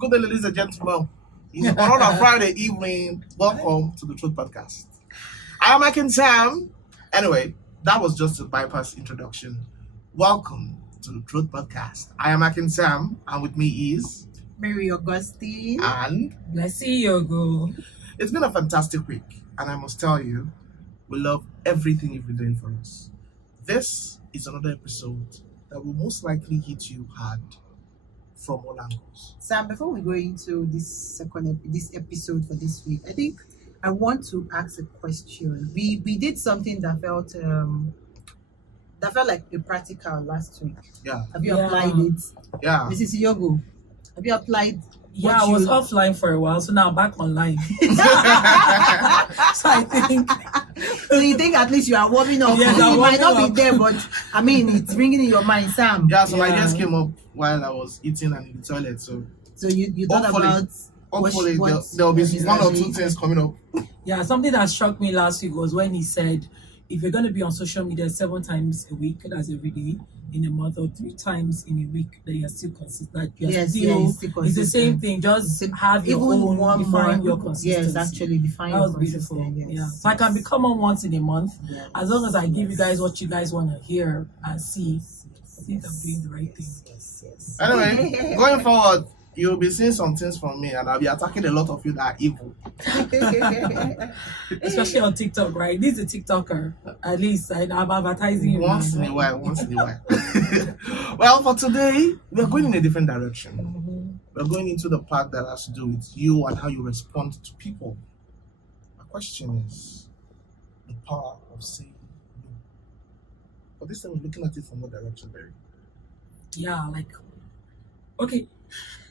Good day, ladies and gentlemen. It's another Friday evening. Welcome to the Truth Podcast. I am Akin Sam. Anyway, that was just a bypass introduction. Welcome to the Truth Podcast. I am Akin Sam, and with me is Mary Augustine and Blessy Yogo. It's been a fantastic week, and I must tell you, we love everything you've been doing for us. This is another episode that will most likely hit you hard from all angles. Sam, before we go into this episode for this week, I think I want to ask a question. We did something that felt like a practical last week. Yeah. Have you applied it? Yeah. Mrs. Yogo, have you applied? Yeah, I was offline for a while, so now I'm back online. So I think. So you think at least you are warming up? Yes, You I'm might not warming be there, but I mean, it's ringing in your mind, Sam. Yeah, so my Yeah. ideas came up while I was eating and in the toilet. So You thought Hopefully. about hopefully what there'll be is one or two actually- things coming up. Yeah, something that struck me last week was when he said, if you're going to be on social media 7 times a week, that's every day in a month, or 3 times in a week, that you're still consistent. Yes, still, yeah, it's still it's the same consistent. thing. Just Same- have your even own, one define more. your consistency. Yes, actually define That your was beautiful. consistency. Yeah. Yes. So I can become on once in a month. Yes. As long as I give you guys what you guys want to hear and see, I think I'm doing the right thing. Yes. Anyway, going forward, you'll be seeing some things from me, and I'll be attacking a lot of you that are evil. Especially on TikTok, right? This is a TikToker. At least I'm advertising you. Once in a while. Well, for today, we're going in a different direction. We're going into the part that has to do with you and how you respond to people. My question is the power of saying no. But this time we're looking at it from what direction, Barry? Yeah, like, okay.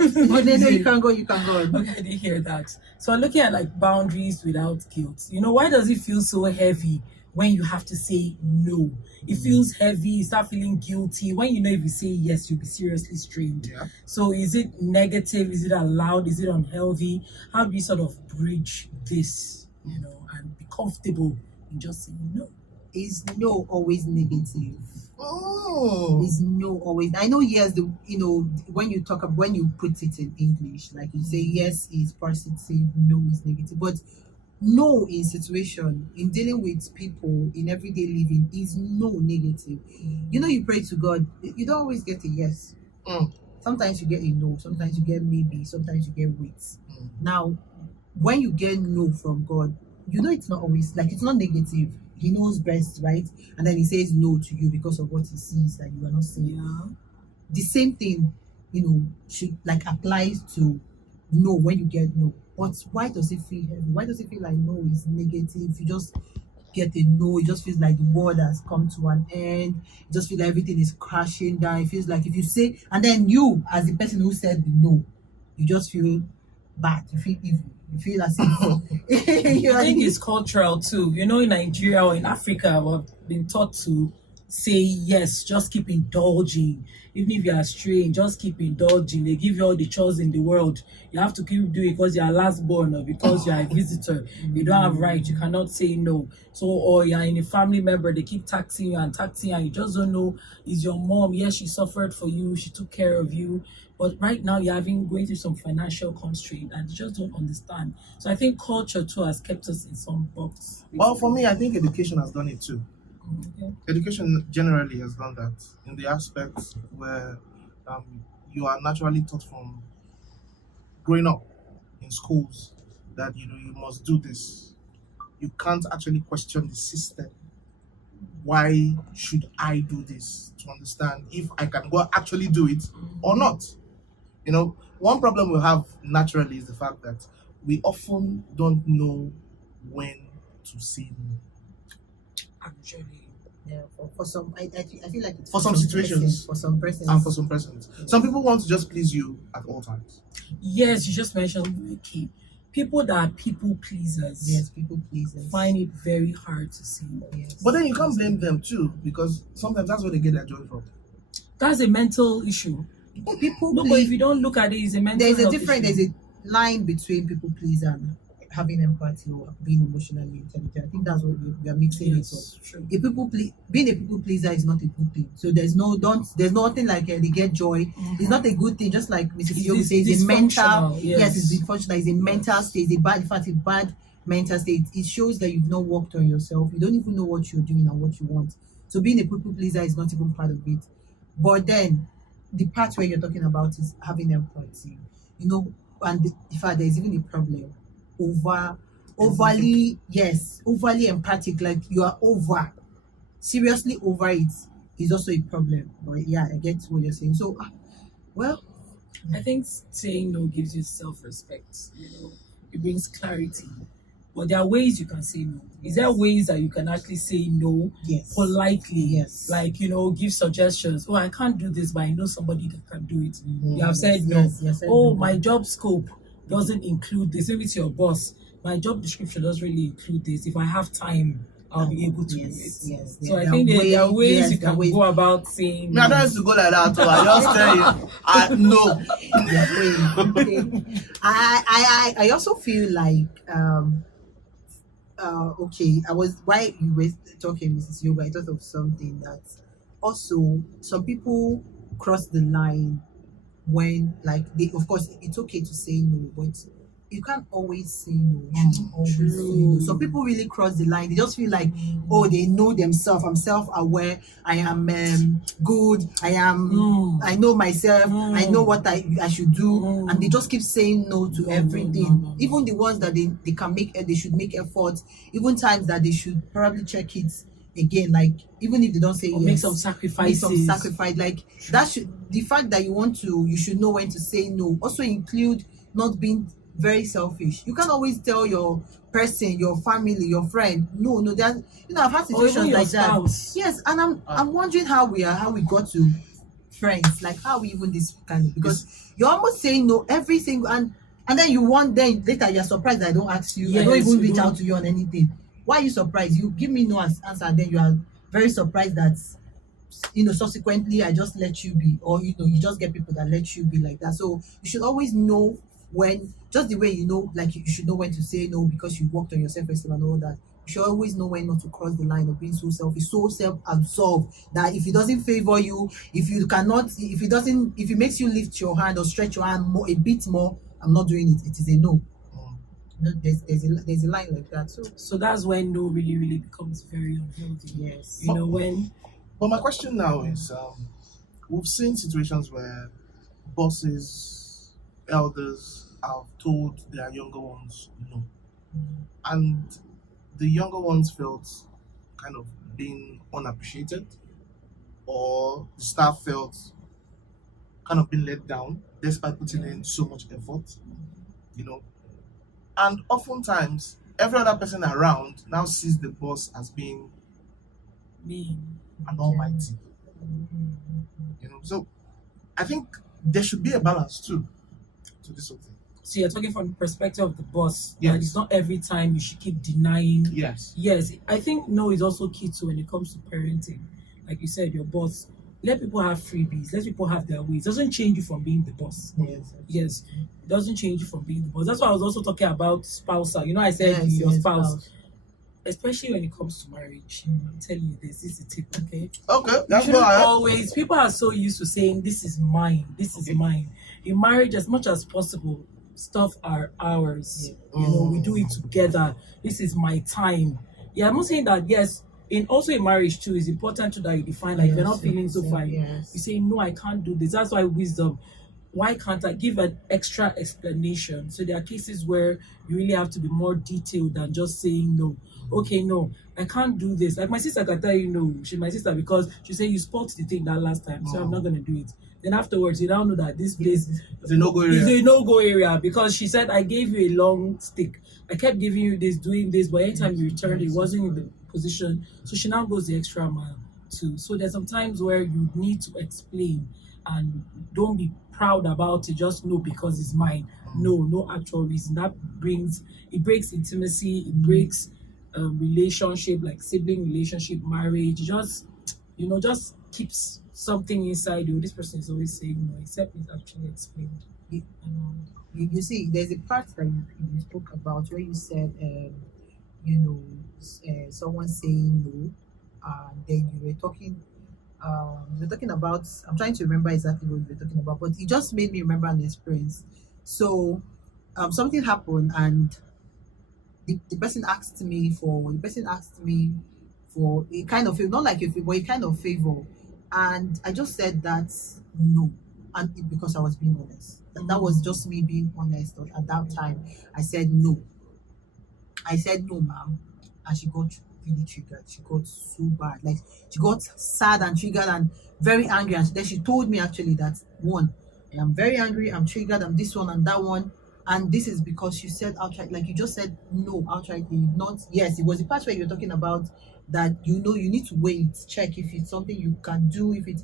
Oh, no, you can go. Okay, I didn't hear that. So I'm looking at like boundaries without guilt. You know, why does it feel so heavy when you have to say no? It feels heavy, you start feeling guilty. When you know if you say yes, you'll be seriously strained. Yeah. So is it negative? Is it allowed? Is it unhealthy? How do you sort of bridge this, you know, and be comfortable in just saying no? Is no always negative? Oh. Is no always? I know yes. When you put it in English, like you say yes is positive, no is negative. But no in situation in dealing with people in everyday living is no negative. You know, you pray to God, you don't always get a yes. Mm. Sometimes you get a no. Sometimes you get maybe. Sometimes you get wait. Now, when you get no from God, you know it's not always like it's not negative. He knows best, right? And then he says no to you because of what he sees that you are not seeing. Yeah. The same thing, should like applies to no when you get no. But why does it feel heavy? Why does it feel like no is negative? You just get a no, it just feels like the world has come to an end. It just feels like everything is crashing down. It feels like if you say, and then you, as the person who said the no, you just feel bad. You feel evil. You feel as if I think it's cultural too. You know, in Nigeria or in Africa, we've been taught to say yes, just keep indulging. Even if you are straying, just keep indulging. They give you all the chores in the world. You have to keep doing it because you're last born or because you're a visitor. You don't have rights. You cannot say no. So, or you're in a family member, they keep taxing you, and you just don't know, is your mom, yes, she suffered for you, she took care of you. But right now you're going through some financial constraint and you just don't understand. So I think culture too has kept us in some box. Well, for me, I think education has done it too. Okay. Education generally has done that in the aspects where you are naturally taught from growing up in schools that you must do this. You can't actually question the system. Why should I do this? To understand if I can go actually do it or not. One problem we have naturally is the fact that we often don't know when to say no. Actually, yeah, for some, I feel like it's For some situations. for some persons, And for some persons, some people want to just please you at all times. yes, you just mentioned very key. People that are people pleasers yes, people pleasers. find it very hard to say no. Yes. But then you can't blame them too, because sometimes that's where they get their joy from. That's a mental issue. people No, but please. if you don't look at it, it's a mental There's a health different. issue. There's a line between people pleaser and having empathy or being emotionally intelligent. I think that's what we are mixing it up. Yes, true. Being a people pleaser is not a good thing. So there's nothing like they get joy. It's not a good thing. Just like Mrs. Yogi says, it's a mental. Dysfunctional, Yes, it's dysfunctional. It's a mental state. It's a bad, in fact, a bad mental state. It shows that you've not worked on yourself. You don't even know what you're doing and what you want. So being a people pleaser is not even part of it. But then the part where you're talking about is having empathy. And in fact, there's even a problem overly empathic, like you are seriously over it, is also a problem. But yeah, I get what you're saying. So well, I think saying no gives you self-respect. It brings clarity. But there are ways you can say no. Is there ways that you can actually say no yes, politely? yes, Like, give suggestions. Oh, I can't do this, but I know somebody that can do it. Mhm. You have said Yes, no. yes, you have said Oh, no. my job scope doesn't include this. Maybe it's your boss. My job description doesn't really include this. If I have time, I'll be able to do it. Yes. So I think there are ways you can go about saying Me, I don't no. have to go like that. So I just tell you, no. I also feel like okay, while you were talking, Mrs. Yoga, I thought of something that also some people cross the line when, like, of course it's okay to say no, but you can't always say no. You shouldn't always say no. True. Some people really cross the line. They just feel like, oh, they know themselves. I'm self-aware. I am good. I know myself. I know what I should do, and they just keep saying no to everything. No. Even the ones that they can they should make efforts. Even times that they should probably check it again. Like, even if they don't say Or yes, make some sacrifices. Like that the fact that you should know when to say no. Also include not being very selfish. You can't always tell your person, your family, your friend, no. That I've had Or even situations your like spouse. that. Yes, and I'm wondering how we got to friends, like how we even this kind of, because you're almost saying no every single, and then then later you're surprised that I don't ask you. I don't Yes, even you reach don't. out to you on anything. Why are you surprised? You give me no answer, and then you are very surprised that subsequently I just let you be, or you just get people that let you be like that. So you should always know when, just the way like you should know when to say no because you worked on your self-esteem and all that. You should always know when not to cross the line of being so selfish, so self-absorbed, that if it doesn't favor you, if it makes you lift your hand or stretch your hand a bit more, I'm not doing it. It is a no. There's a line like that. So that's when no really, really becomes very unhealthy. Yes. When But my question now is, we've seen situations where bosses, elders have told their younger ones no, and the younger ones felt kind of being unappreciated, or the staff felt kind of being let down despite putting in so much effort, and oftentimes every other person around now sees the boss as being me. an almighty. So I think there should be a balance too to this whole thing. So you're talking from the perspective of the boss. Yes. That it's not every time you should keep denying. Yes. Yes, I think no is also key to when it comes to parenting. Like you said, your boss. Let people have freebies. Let people have their ways. It doesn't change you from being the boss. Yes, it doesn't change you from being the boss. That's why I was also talking about spousal. I said your spouse. Especially when it comes to marriage. I'm telling you this is a tip, okay? Okay, You that's shouldn't why always, people are so used to saying this is mine, this is mine. In marriage, as much as possible, stuff are ours. We do it together. This is my time. Yeah, I'm not saying that, yes, in marriage too, it's important too that you define, like, if you're not feeling so fine, you say, no, I can't do this. That's why wisdom. Why can't I give an extra explanation? So there are cases where you really have to be more detailed than just saying no. Okay, no, I can't do this. Like my sister can tell you no. She's my sister because she said you spoiled the thing that last time, so I'm not gonna do it. Then afterwards, you now know that this place it's a no-go area. is a no-go area because she said I gave you a long stick. I kept giving you this, doing this, but anytime you returned, it wasn't in the position. So she now goes the extra mile too. So there's some times where you need to explain and don't be proud about it. Just no because it's mine. No actual reason. That breaks intimacy. It breaks relationship, like sibling relationship, marriage. Just keeps something inside you. This person is always saying no, except it's actually explained. you, you see, there's a part that you spoke about where you said, you know, someone saying no, and then you were talking. You were talking about. I'm trying to remember exactly what you were talking about, but it just made me remember an experience. So, something happened, and the person asked me for a kind of favor, not like a favor, but a kind of favor, and I just said that no, and because I was being honest. That was just me being honest. At that time, I said no. I said no, ma'am, and she got really triggered. She got so bad, like she got sad and triggered and very angry. And then she told me actually that one, I am very angry. I'm triggered. I'm this one and that one. And this is because you said outright, like you just said no outrightly, not yes. It was the part where you're talking about that you know you need to wait, check if it's something you can do. If it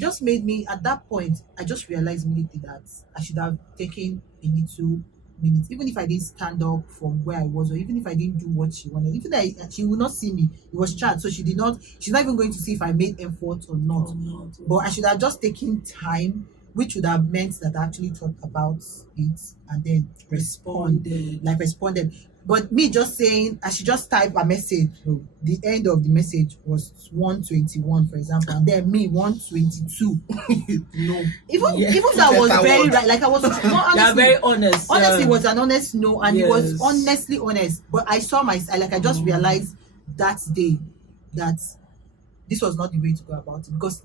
just made me at that point, I just realized immediately that I should have taken a little minutes, even if I didn't stand up from where I was, or even if I didn't do what she wanted, even she would not see me. It was chat, so she's not even going to see if I made effort or not. Or not. But I should have just taken time, which would have meant that I actually thought about it and then responded. But me just saying, I should just type a message. So the end of the message was 121, for example, and then me 122. No, even though I was very right, like I was not honestly, They're very honest. honestly, it was an honest no, and it was Yes. honestly honest. But I saw I just realized that day that this was not the way to go about it, because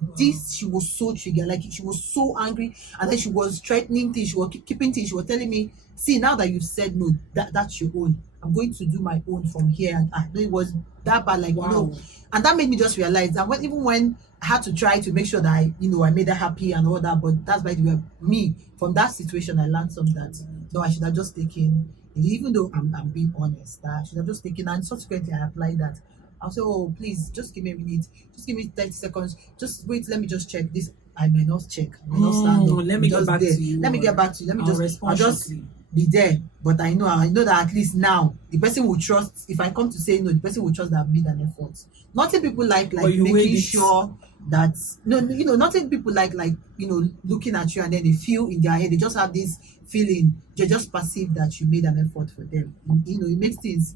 she was so triggered, like she was so angry, and then she was threatening things, she was keeping things, she was telling me, see, now that you've said no, that's your own, I'm going to do my own from here. And it was that bad, like Wow. and that made me just realize that even when I had to try to make sure that I made her happy and all that, but that's by the way, me, from that situation I learned something that no, I should have just taken, even though I'm being honest, that I should have just taken, and subsequently I applied that. I'll say, oh, please, just give me a minute. Just give me 30 seconds. Just wait, let me just check this. I may not check. I may not stand up. Let me get Just back there. to you. Let me get back to you. Let me I'll just, respond I'll just shortly. be there. But I know that at least now the person will trust. If I come to say no, the person will trust that I've made an effort. Nothing people like But you making wait it. sure that nothing people like looking at you, and then they feel in their head, they just have this feeling, they just perceive that you made an effort for them. It makes things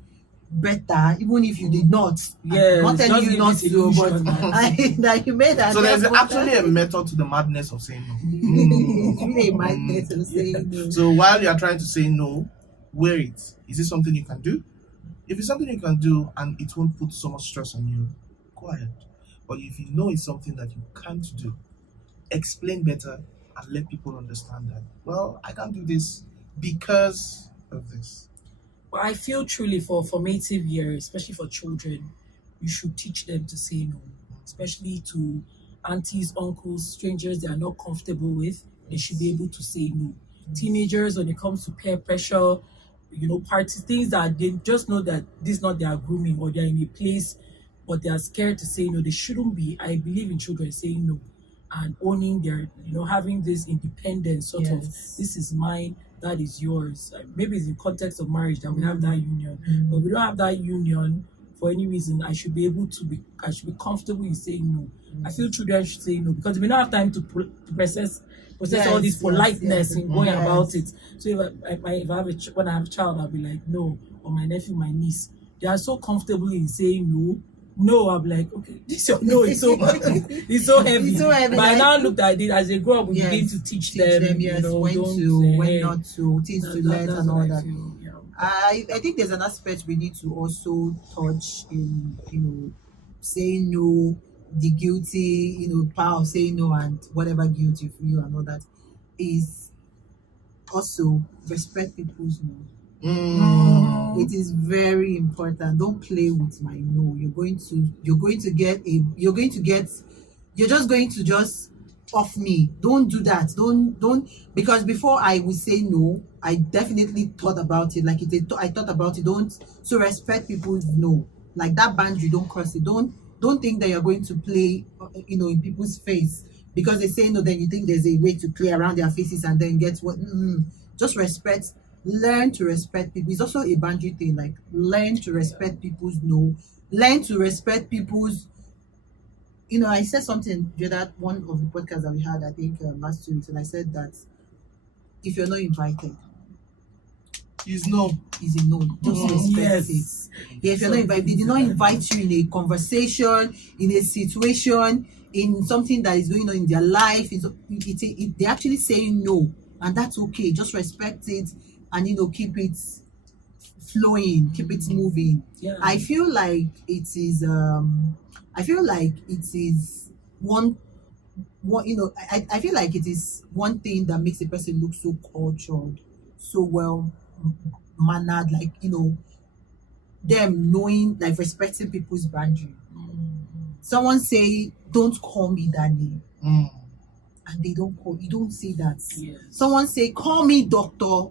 better, even if you did not. Yes, I'm not telling just you give not this to, but illusion that you made an So there's effort. actually a method to the madness of saying no. It's really a madness to say no. So while you are trying to say no, wear it. Is it something you can do? If it's something you can do and it won't put so much stress on you, go ahead. But if you know it's something that you can't do, explain better and let people understand that, well, I can't do this because of this. But I feel truly for formative years, especially for children, you should teach them to say no, especially to aunties, uncles, strangers they are not comfortable with. They should be able to say no. Teenagers, when it comes to peer pressure, parties, things that they just know that this is not their grooming, or they're in a place, but they are scared to say no. They shouldn't be. I believe in children saying no and owning their, having this independence sort of, Yes. this is mine, that is yours. Maybe it's in context of marriage that we have that union, but we don't have that union for any reason. I should be comfortable in saying no. I feel children should say no, because we don't have time to process all this politeness in going Yes. about it. So when I have a child, I'll be like no, or my nephew, my niece, they are so comfortable in saying no. No, I'm like, okay, this your no, it's so it's so heavy. It's so heavy, But I like- now looked at it as they grow up, we Yes. begin to teach Teach them, yes, don't when not to, things to let that's and all what I that. feel, yeah. I think there's an aspect we need to also touch in, saying no, the guilty, power of saying no, and whatever guilt you feel and all that, is also respect people's no. It is very important. Don't play with my no. You're just going to just off me. Don't do that. Don't, because before I would say no, I definitely thought about it. Like I thought about it. So respect people's no. Like that boundary, don't cross it. Don't think that you're going to play, in people's face because they say no. Then you think there's a way to play around their faces and then get what? Just respect. Learn to respect people. It's also a boundary thing. Like learn to respect people's no. Learn to respect people's. I said something the other one of the podcasts that we had, I think last 2 weeks, and I said that if you're not invited, Is no. is a no. Just respect it. Yes. Yeah, if you're not invited, they did not invite you in a conversation, in a situation, in something that is going on in their life. They're actually saying no, and that's okay. Just respect it, and keep it flowing, keep it moving. Yeah. I feel like it is. I feel like it is one. I feel like it is one thing that makes a person look so cultured, so well mannered. Like them knowing, like respecting people's boundary. Someone say, "Don't call me that name," Mm. and they don't call. You don't say that. Yes. Someone say, "Call me Doctor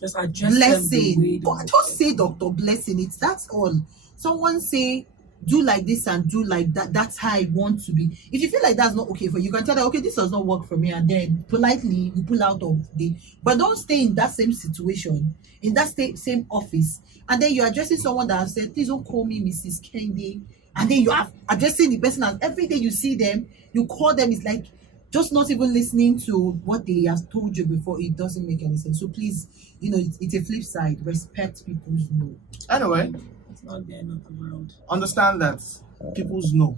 Just address them the way Blessing." they God, just say Doctor Blessing. That's all. Someone say, "Do like this and do like that." That's how I want to be. If you feel like that's not okay for you, you can tell them, "Okay, this does not work for me," and then politely you pull out of the. But don't stay in that same situation, in that same office, and then you're addressing someone that has said, "Please don't call me Mrs. Kendi," and then you are addressing the person, and every day you see them, you call them. It's like just not even listening to what they have told you before. It doesn't make any sense. So please, it's a flip side. Respect people's no. Anyway, It's not the end of the world. understand that people's no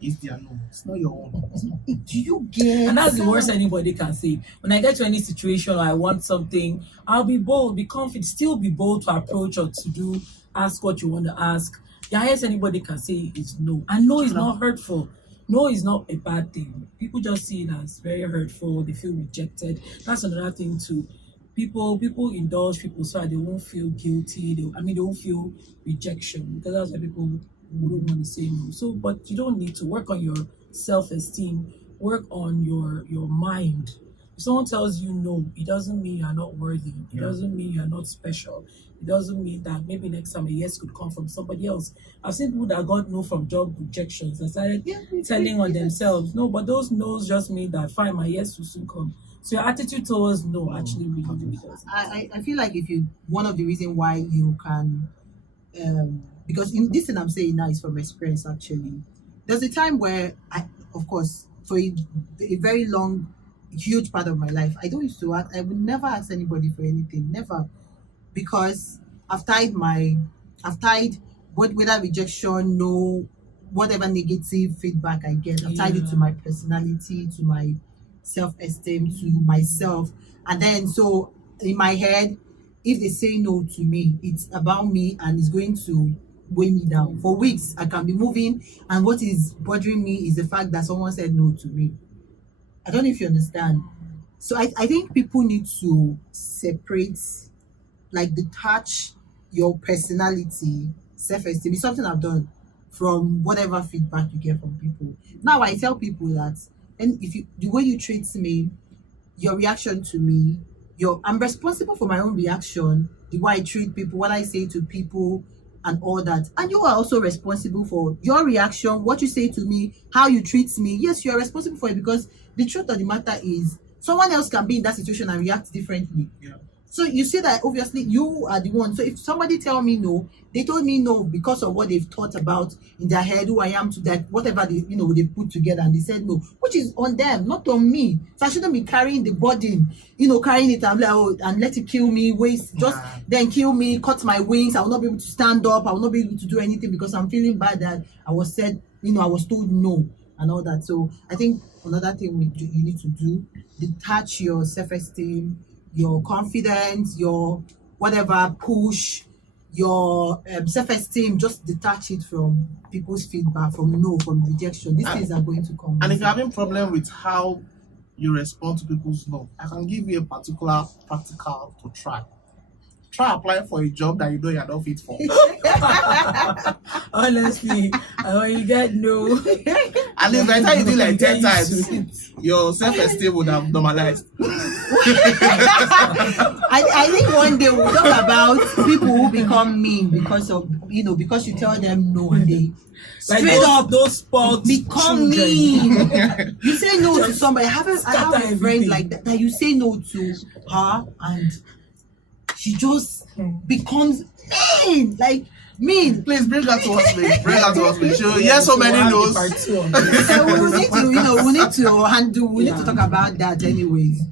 is their no. It's not your own. Do you get? And that's the worst anybody can say. When I get to any situation or I want something, I'll be bold, be confident, still be bold to approach or to ask what you want to ask. The highest anybody can say is no. And no is not hurtful. No is not a bad thing. People just see it as very hurtful. They feel rejected. That's another thing too. People indulge people so that they won't feel guilty. They won't feel rejection, because that's why people wouldn't want to say no. So, but you don't need to work on your self-esteem. Work on your mind. If someone tells you no, it doesn't mean you're not worthy. It doesn't mean you're not special. It doesn't mean that maybe next time a yes could come from somebody else. I've seen people that got no from job rejections and started telling on themselves. No, but those no's just mean that fine, my yes will soon come. So your attitude towards no actually really does. I feel like one of the reasons why you can, because this thing I'm saying now is from experience actually. There's a time where of course, for a very long, huge part of my life, I would never ask anybody for anything, never, because I've tied whether rejection, no, whatever negative feedback I get, I've tied it to my personality, to my self-esteem, to myself. And then so in my head, if they say no to me, it's about me and it's going to weigh me down. For weeks I can be moving, and what is bothering me is the fact that someone said no to me. I don't know if you understand. So I think people need to separate, like detach your personality, self-esteem. It's something I've done, from whatever feedback you get from people. Now I tell people that, and the way you treat me, your reaction to me, I'm responsible for my own reaction, the way I treat people, what I say to people, and all that. And you are also responsible for your reaction, what you say to me, how you treat me. Yes, you are responsible for it, because the truth of the matter is someone else can be in that situation and react differently. Yeah. So you see that obviously you are the one. So if somebody tell me no, they told me no because of what they've thought about in their head, who I am, to that whatever they put together, and they said no, which is on them, not on me. So I shouldn't be carrying the burden, carrying it and and let it kill me, then kill me, cut my wings. I will not be able to stand up. I will not be able to do anything because I'm feeling bad that I was told no and all that. So I think another thing you need to do, detach your self-esteem, your confidence, your whatever push, your self-esteem, just detach it from people's feedback, from rejection. These things are going to come. And if you're having problem with how you respond to people's no, I can give you a particular practical to try. Try applying for a job that you know you're not fit for. Honestly, when you get no, And then by the time you do like 10 times, your self-esteem would have normalized. I think one day we'll talk about people who become mean because you tell them no, and they straight up those spoiled become children. mean. You say no to somebody. I have a friend everything. like that you say no to her, and she just becomes mean, like mean. Please bring her to us, please. Bring her to us, please. Yes, so many no's. So we need to, we need to talk about that anyways.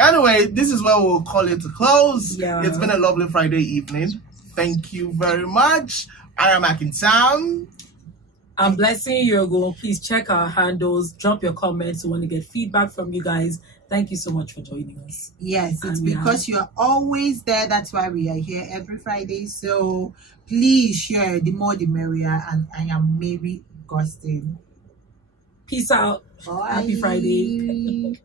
Anyway, this is where we'll call it a close. Yeah. It's been a lovely Friday evening. Thank you very much. I am Akin Sam. I'm Blessing Yogo. Please check our handles, drop your comments. We want to get feedback from you guys. Thank you so much for joining us. Yes, it's And because you're always there. That's why we are here every Friday. So please share. The more the merrier. And I am Mary Gustin. Peace out. Bye. Happy Friday.